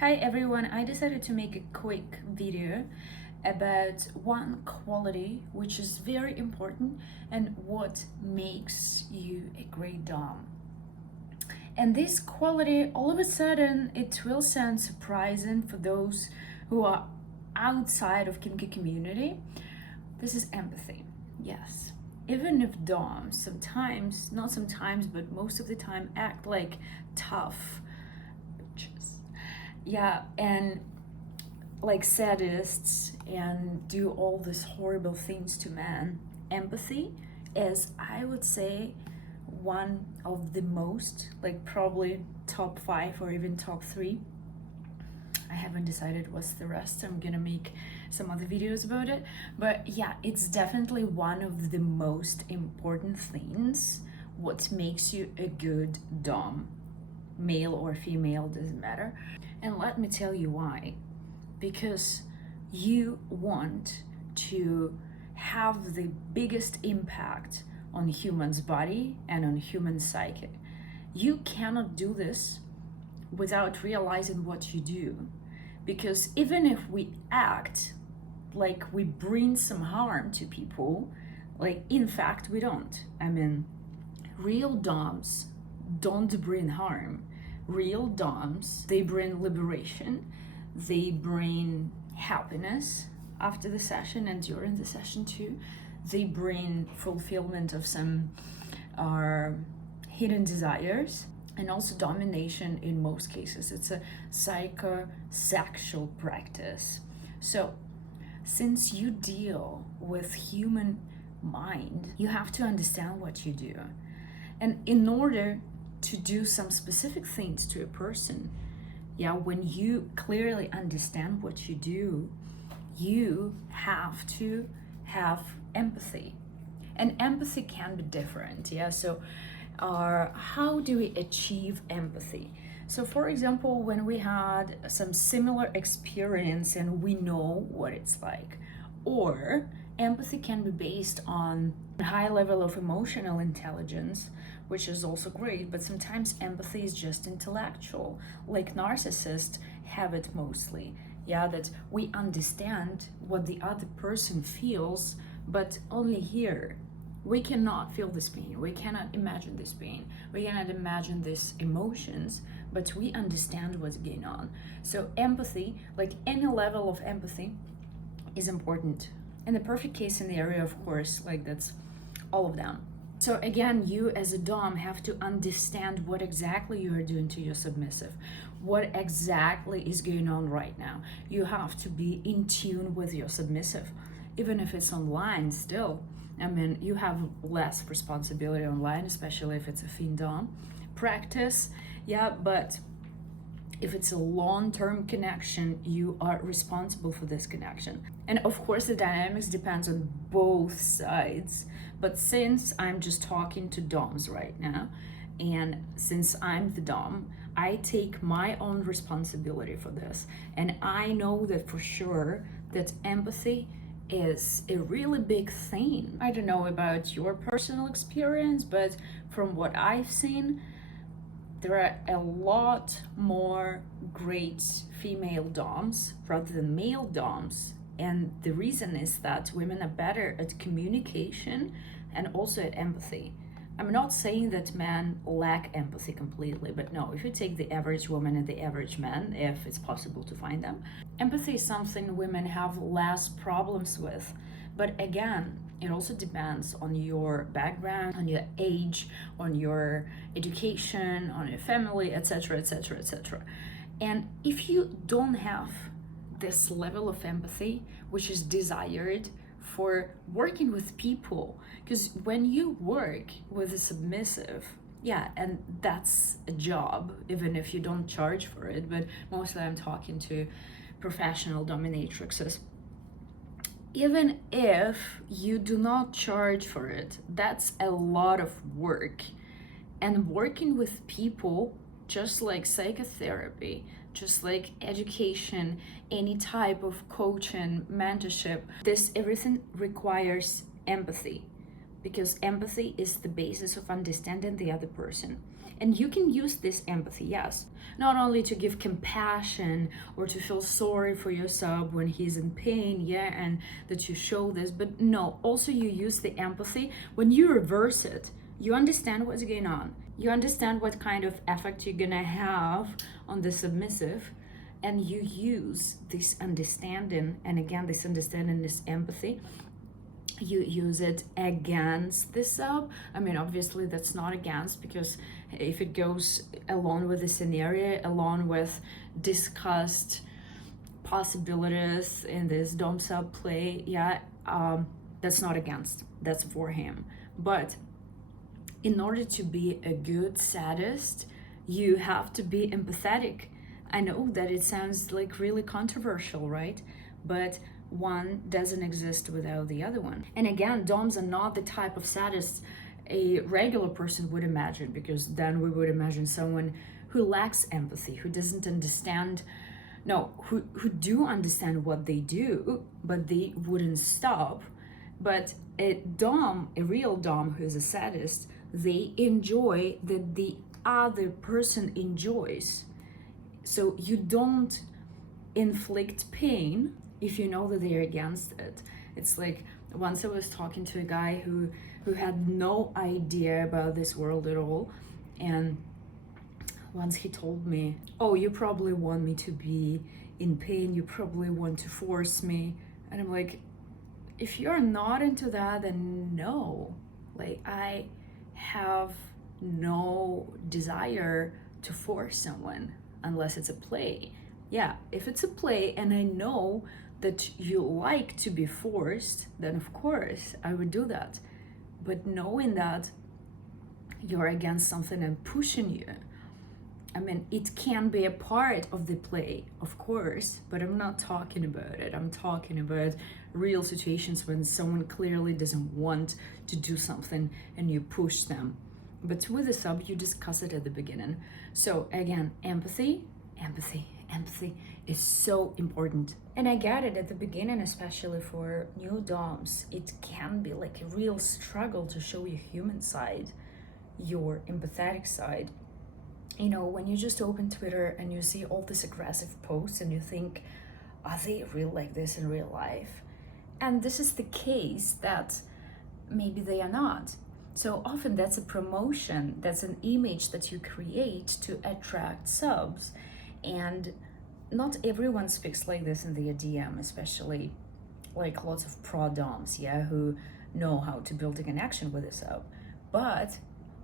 Hi everyone, I decided to make a quick video about one quality which is very important and what makes you a great Dom. And this quality, all of a sudden, it will sound surprising for those who are outside of kinky community. This is empathy. Yes. Even if Doms sometimes, not sometimes, but most of the time act like tough bitches. Yeah, and like sadists and do all these horrible things to men. Empathy is, I would say, one of the most, like probably top 5 or even top 3. I haven't decided what's the rest. I'm gonna make some other videos about it. But yeah, it's definitely one of the most important things. What makes you a good Dom, male or female, doesn't matter. And let me tell you why. Because you want to have the biggest impact on humans' body and on human psyche. You cannot do this without realizing what you do. Because even if we act like we bring some harm to people, like in fact we don't. I mean, real Doms don't bring harm. Real Doms, they bring liberation, they bring happiness after the session and during the session too. They bring fulfillment of some hidden desires and also domination in most cases. It's a psychosexual practice. So since you deal with human mind, you have to understand what you do. And in order to do some specific things to a person, yeah, when you clearly understand what you do, you have to have empathy. And empathy can be different, yeah? So how do we achieve empathy? So for example, when we had some similar experience and we know what it's like, or empathy can be based on a high level of emotional intelligence, which is also great, but sometimes empathy is just intellectual, like narcissists have it mostly. Yeah, that we understand what the other person feels, but only here. We cannot feel this pain, we cannot imagine this pain, we cannot imagine these emotions, but we understand what's going on. So empathy, like any level of empathy, is important. In the perfect case scenario, of course, like that's all of them. So again, you as a Dom have to understand what exactly you are doing to your submissive, what exactly is going on right now. You have to be in tune with your submissive, even if it's online still. I mean, you have less responsibility online, especially if it's a Dom practice, yeah, but if it's a long-term connection, you are responsible for this connection. And of course, the dynamics depends on both sides. But since I'm just talking to Doms right now, and since I'm the Dom, I take my own responsibility for this. And I know that for sure that empathy is a really big thing. I don't know about your personal experience, but from what I've seen, there are a lot more great female Doms rather than male Doms. And the reason is that women are better at communication and also at empathy. I'm not saying that men lack empathy completely, but no, if you take the average woman and the average man, if it's possible to find them, empathy is something women have less problems with. But again, it also depends on your background, on your age, on your education, on your family, etc., etc., etc. And if you don't have this level of empathy, which is desired for working with people, because when you work with a submissive, yeah, and that's a job, even if you don't charge for it, but mostly I'm talking to professional dominatrixes. Even if you do not charge for it, that's a lot of work. And working with people, just like psychotherapy, just like education, any type of coaching, mentorship, this everything requires empathy, because empathy is the basis of understanding the other person. And you can use this empathy, yes, not only to give compassion or to feel sorry for your sub when he's in pain, yeah, and that you show this, but no, also you use the empathy when you reverse it. You understand what's going on. You understand what kind of effect you're gonna have on the submissive, and you use this understanding, and again, this understanding, this empathy, you use it against the sub. I mean, obviously that's not against, because if it goes along with the scenario, along with discussed possibilities in this dom sub play, yeah, that's not against, that's for him. But in order to be a good sadist, you have to be empathetic. I know that it sounds like really controversial, right? But one doesn't exist without the other one. And again, doms are not the type of sadists a regular person would imagine, because then we would imagine someone who lacks empathy, who doesn't understand, no, who do understand what they do, but they wouldn't stop. But a dom, a real dom who is a sadist, they enjoy that the other person enjoys. So you don't inflict pain if you know that they're against it. It's like, once I was talking to a guy who had no idea about this world at all, and once he told me, oh, you probably want me to be in pain, you probably want to force me. And I'm like, if you're not into that, then no. Like, I have no desire to force someone unless it's a play. Yeah, if it's a play and I know that you like to be forced, then of course I would do that. But knowing that you're against something and pushing you, I mean, it can be a part of the play, of course, but I'm not talking about it. I'm talking about real situations when someone clearly doesn't want to do something and you push them. But with the sub, you discuss it at the beginning. So again, empathy is so important. And I get it at the beginning, especially for new doms, it can be like a real struggle to show your human side, your empathetic side. You know, when you just open Twitter and you see all these aggressive posts and you think, are they real like this in real life? And this is the case that maybe they are not. So often that's a promotion, that's an image that you create to attract subs. And not everyone speaks like this in the DM, especially like lots of pro doms, yeah, who know how to build a connection with a sub. But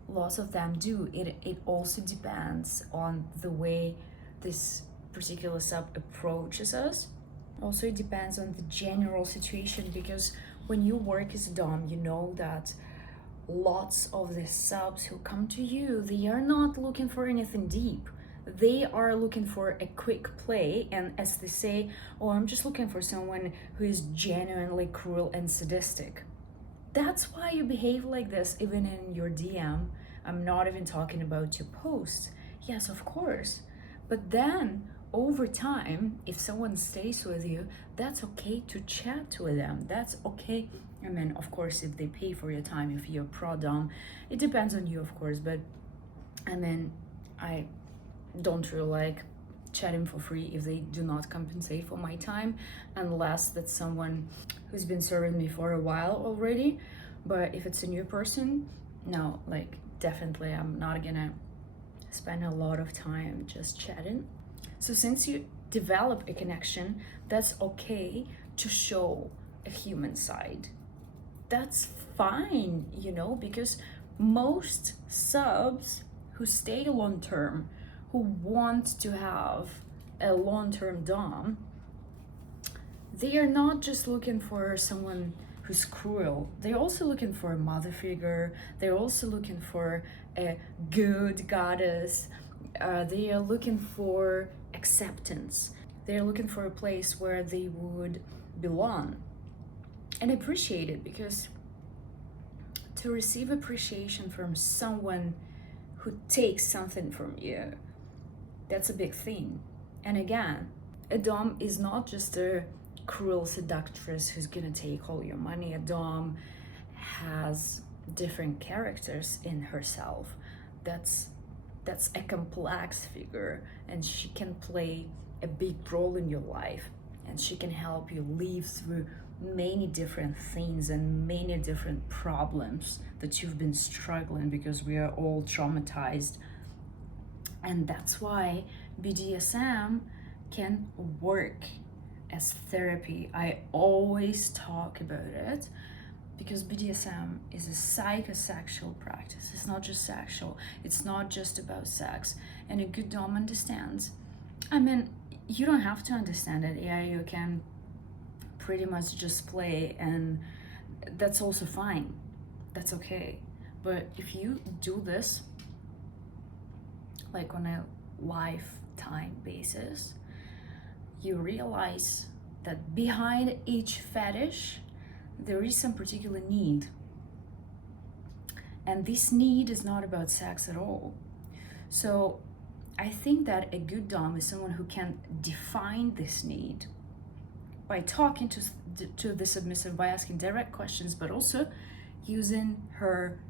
lots of them do. It also depends on the way this particular sub approaches us. Also, it depends on the general situation, because when you work as a dom, you know that lots of the subs who come to you, they are not looking for anything deep. They are looking for a quick play, and as they say, oh, I'm just looking for someone who is genuinely cruel and sadistic. That's why you behave like this, even in your DM. I'm not even talking about your posts. Yes, of course. But then, over time, if someone stays with you, that's okay to chat with them. That's okay. I mean, of course, if they pay for your time, if you're pro dom, it depends on you, of course. But I mean, I don't really like chatting for free if they do not compensate for my time, unless that's someone who's been serving me for a while already. But if it's a new person, no, like definitely I'm not gonna spend a lot of time just chatting. So since you develop a connection, that's okay to show a human side. That's fine, you know, because most subs who stay long term, who want to have a long-term dom, they are not just looking for someone who's cruel. They're also looking for a mother figure. They're also looking for a good goddess. They are looking for acceptance. They're looking for a place where they would belong and appreciate it, because to receive appreciation from someone who takes something from you, that's a big thing. And again, a dom is not just a cruel seductress who's gonna take all your money. A dom has different characters in herself. That's that's a complex figure, and she can play a big role in your life, and she can help you live through many different things and many different problems that you've been struggling, because we are all traumatized. And that's why BDSM can work as therapy. I always talk about it because BDSM is a psychosexual practice. It's not just sexual, it's not just about sex. And a good dom understands. I mean, you don't have to understand it. Yeah, you can pretty much just play, and that's also fine. That's okay. But if you do this like on a lifetime basis, you realize that behind each fetish there is some particular need, and this need is not about sex at all. So I think that a good dom is someone who can define this need by talking to the submissive, by asking direct questions, but also using her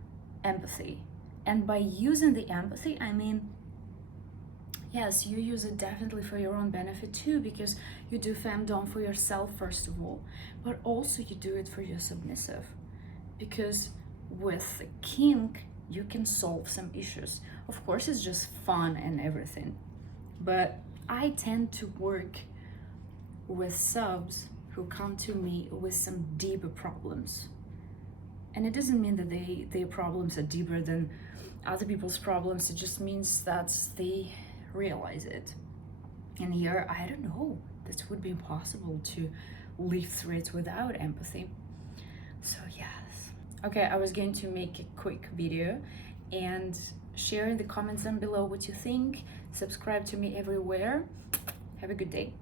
empathy. And by using the empathy, I mean, yes, you use it definitely for your own benefit too, because you do femdom for yourself first of all, but also you do it for your submissive, because with kink you can solve some issues. Of course, it's just fun and everything, but I tend to work with subs who come to me with some deeper problems. And it doesn't mean that their problems are deeper than other people's problems. It just means that they realize it. And here, I don't know, this would be impossible to live through it without empathy. So yes. Okay, I was going to make a quick video and share in the comments down below what you think. Subscribe to me everywhere. Have a good day.